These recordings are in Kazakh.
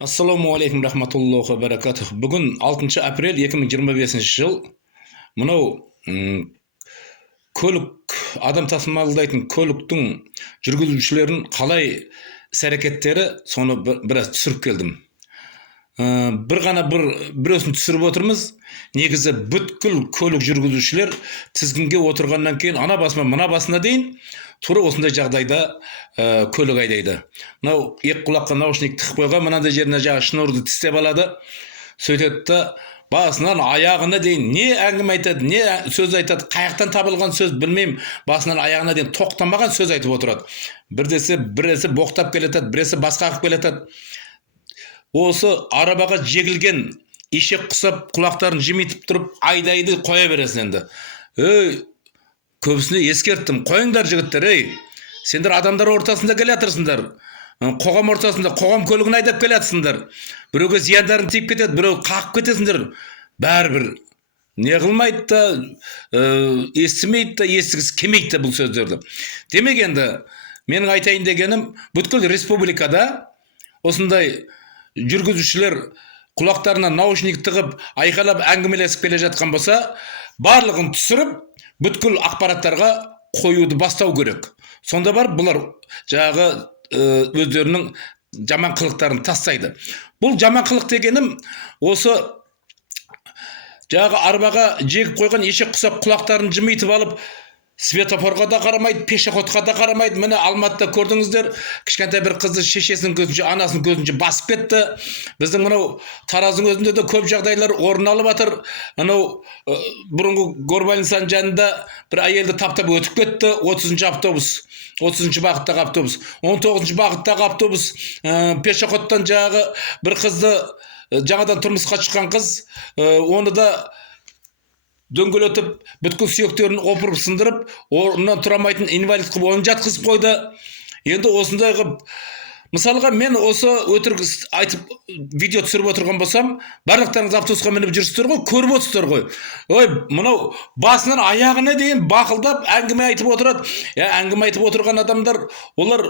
Assalomu alaykum rahmatullohi va barakatuh. Bugun 6 aprel 2025-yil. Mınau kölük adam tasmaldaytın kölüktün жүргүзүүчүлөрүнүn қалай іс-әрекеттері соны biraz түсіріп келдім. Bir gana birösүн түсіріп отырмыз. Негізі бүткүл көлік жүргүзүүчүлөр тизгинге отырғаннан кейін ана басма мына басына дейін тура осындай жағдайда көлік айдайды. Мынау екі құлаққа наушник тығып қойған, мынандай жеріне жаңа шнурды тістеп алады. Сөйтеді да басынан аяғына дейін не әңгіме айтады, не сөз айтады, қаяқтан табылған сөз білмеймін, басынан аяғына дейін тоқтамаған сөз айтып отырады. Біресі боқтап келетеді, біресі басқа қылып келетеді. Осы арабаға жегілген ешек құсап құлақтарын жымитып тұрып айдайды қоя бересің енді. Көбісіне ескерттім, қойыңдар жігіттер, сендер адамдар ортасында келатырсыңдар. Қоғам ортасында қоғам көлігін айдап келатсыңдар. Біреуге зияндарын тиіп кетеді, біреу қағып кетесіңдер. Бәрібір не қылмайды да, естімейді да, естігісі келмейді да бұл сөздерді. Демек енді менің айтайын дегенім, бүткіл республикада осындай жүргізушілер құлақтарына наушник тығып, айқайлап әңгімелесіп келе жатқан болса, барлығын түсіріп, бүткіл ақпараттарға қоюды бастау керек. Сонда бар бұлар жағы өздерінің жаман қылықтарын тастайды. Бұл жаман қылық дегенім осы жағы арбаға жегіп қойған ешек құсап құлақтарын жымитып алып, светофорға да қарамайды, пешеходқа да қарамайды. Міне Алматыда көрдіңіздер, кішкентай бір қызды шешесінің көзінше, анасының көзінше басып кетті. Біздің мынау Тараздың өзінде де көп жағдайлар орын алып жатыр. Анау бұрынғы Горбалинсан жанында бір әйелді таптап өтіп кетті. 30-ші автобус, 30-ші бағыттағы автобус, 19-ші бағыттағы автобус, пешеходтан жағы бір қызды, жаңадан тұрмысқа шыққан қыз, оны да дөңгелетіп, бүткіл сүйектерін опырып сындырып, орнынан тұрамайтын инвалид қылып, оны жатқызып қойды. Енді осындай қылып, мысалға мен осы өтірік айтып видео түсіріп отырған болсам, барлықтарыңыз автобусқа мініп жүрсіздер ғой, көріп отырсыздар ғой. Мынау басынан аяғына дейін бақылдап әңгіме айтып отырады. Әңгіме айтып отырған адамдар, олар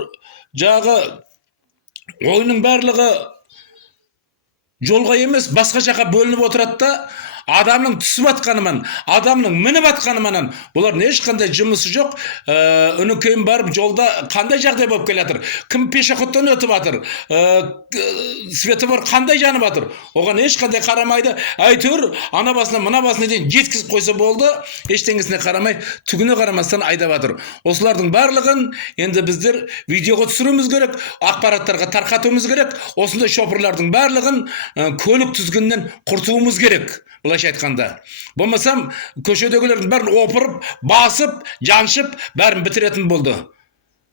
жағы ойының барлығы жолға емес, басқа жаққа бөлініп отырады да, адамның түсіп атқанымен, адамның мініп атқанымен, бұлар ешқандай жұмысы жоқ. Кейін барып жолда қандай жағдай болып келатыр, кім пешеходтан өтіп жатыр, светофор қандай жанып жатыр, оған ешқандай қарамайды. Әйтеуір ана басына мына басына дейін жеткізіп қойса болды, ештеңесіне қарамай, түгіне қарамастан айдап жатыр. Осылардың барлығын енді біздер видеоға түсіруіміз керек, ақпараттарға тарқатуымыз керек. Осындай шопырлардың барлығын көлік тізгінінен құртуымыз керек. Былайша айтқанда, болмасам көшедегілердің бәрін опырып, басып, жаншып, бәрін бітіретін болды.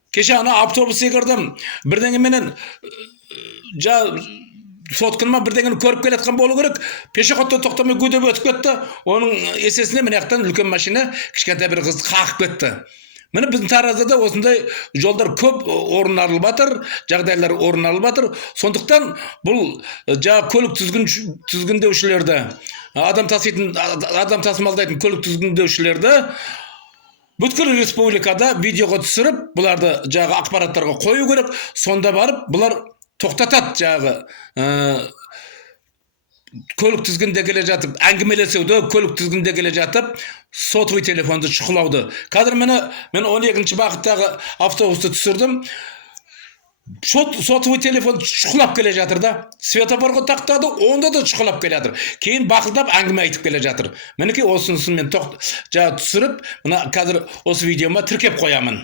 Кеше ана автобусқа кірдім, бірдеңеменен соткыныма бірдеңені көріп келатқан болу керек. Пешеходтан тоқтамай көдеп өтіп кетті. Оның есесіне мына жақтан үлкен машина кішкентай бір қызды қағып кетті. Міне біздің Таразда осындай жолдар көп орын алып жатыр, жағдайлар орын алып жатыр. Сондықтан бұл жаңа көлік тізгіндеушілерді, адам тасымалдайтын көлік тізгіндеушілерді бүткіл республикада видеоға түсіріп, бұларды жағы ақпараттарға қою керек. Сонда барып бұлар тоқтатады жағы көлік тізгінде келе жатып, әңгімелесуді, көлік тізгінде келе жатып, сотовый телефонды шұқылауды. Қазір мен 12-ші бағыттағы автобусты түсірдім. Сотовый телефон шұқылап келе жатыр да. Светофорға тақтады, онда да шұқылап келе жатыр. Кейін бақылдап әңгіме айтып келе жатыр. Мінекей осынысын мен түсіріп, қазір осы видеома тіркеп қоямын.